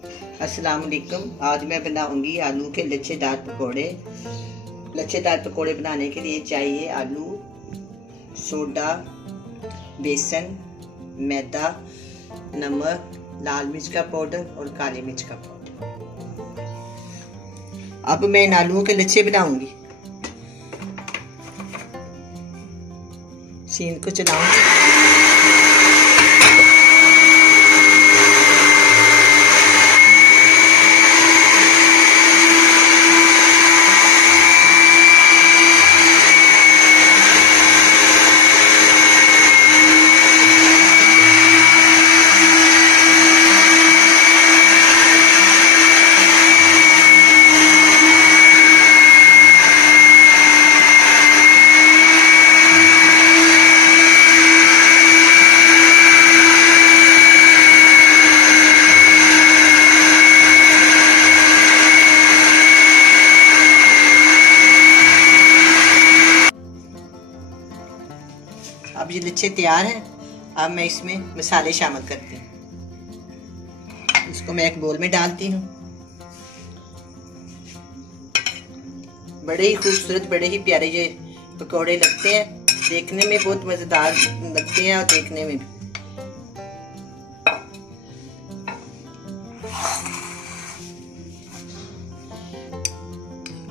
अस्सलाम वालेकुम। आज मैं बनाऊंगी आलू के लच्छेदार पकोड़े। लच्छेदार पकोड़े बनाने के लिए चाहिए आलू, सोडा, बेसन, मैदा, नमक, लाल मिर्च का पाउडर और काली मिर्च का पाउडर। अब मैं इन आलूओं के लच्छे बनाऊंगी। सीन को चलाऊंगी। अब ये लच्छे तैयार हैं। अब मैं इसमें मसाले शामिल करती हूँ। इसको मैं एक बोल में डालती हूँ। बड़े ही खूबसूरत, बड़े ही प्यारे ये पकोड़े लगते हैं। देखने में बहुत मजेदार लगते हैं और देखने में भी।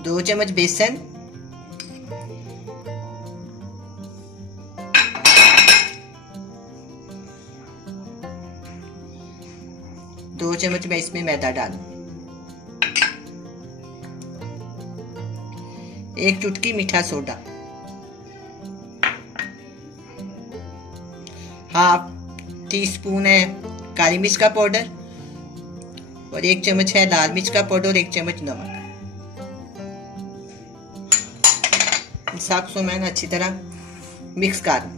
2 चम्मच बेसन, 2 चम्मच मैं इसमें मैदा डालूं, 1 चुटकी मीठा सोडा, हाफ टी स्पून है काली मिर्च का पाउडर और 1 चम्मच है लाल मिर्च का पाउडर और 1 चम्मच नमक। इन सब को मैंने अच्छी तरह मिक्स कर लूं।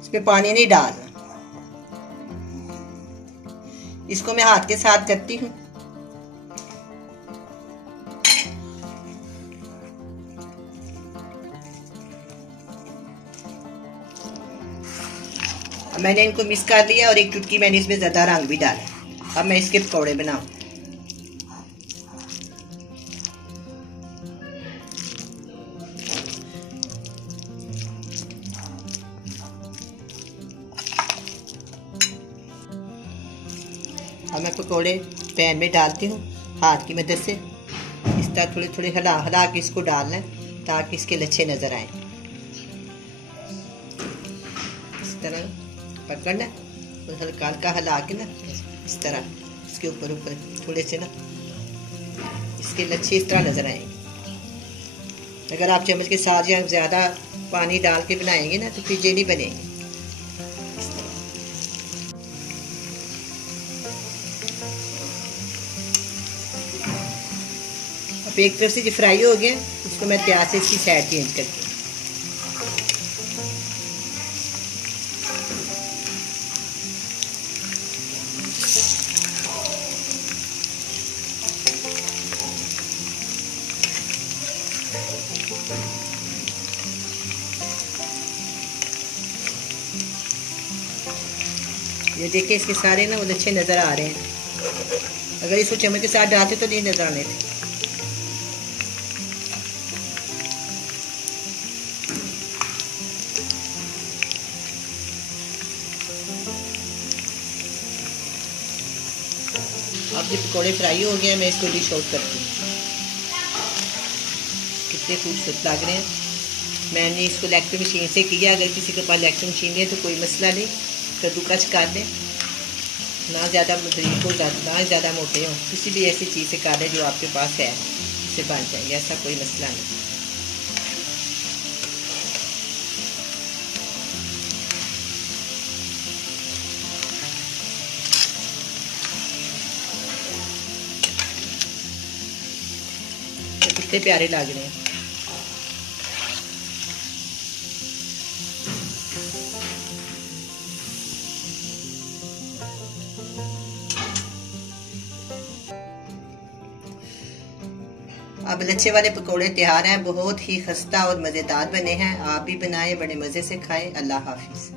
इसमें पानी नहीं डालना। इसको मैं हाथ के साथ करती हूँ। अब मैंने इनको मिक्स कर लिया और 1 चुटकी मैंने इसमें ज्यादा रंग भी डाला। अब मैं इसके पकौड़े बनाऊं। अब मैं पकौड़े पैन में डालती हूँ। हाथ की मदद से इस तरह थोड़े थोड़े हिला हिला के इसको डालना है ताकि इसके लच्छे नजर आए। इस तरह पकड़ना और हल्का हल्का हिला के ना इस तरह इसके ऊपर ऊपर थोड़े से ना इसके लच्छे इस तरह नजर आएंगे। अगर आप चम्मच के साथ या ज्यादा पानी डाल के बनाएंगे ना तो फिर ये नहीं बनेंगे। अब एक तरफ से जो फ्राई हो गया इसको मैं प्याज से इसकी साइड चेंज करती हूँ। ये देखिए इसके सारे ना वो अच्छे नजर आ रहे हैं। अगर इसको चम्मच के साथ डालते तो नहीं नजर आने थे। अब ये पकौड़े फ्राई हो गए हैं, मैं इसको डिश आउट करती हूँ। कितने खूबसूरत लग रहे हैं। मैंने इसको इलेक्ट्रिक मशीन से किया। अगर किसी के पास इलेक्ट्रिक मशीन है तो कोई मसला नहीं, कद्दूकस कर दें। ना ज़्यादा बारीक हो, ना ज़्यादा मोटे हो, किसी भी ऐसी चीज़ से कर लें जो आपके पास है, इससे बन जाएंगे, ऐसा कोई मसला नहीं। कितने प्यारे लग रहे हैं। अब लच्छे वाले पकोड़े तैयार हैं, बहुत ही खस्ता और मज़ेदार बने हैं। आप भी बनाएं, बड़े मज़े से खाएं। अल्लाह हाफिज़।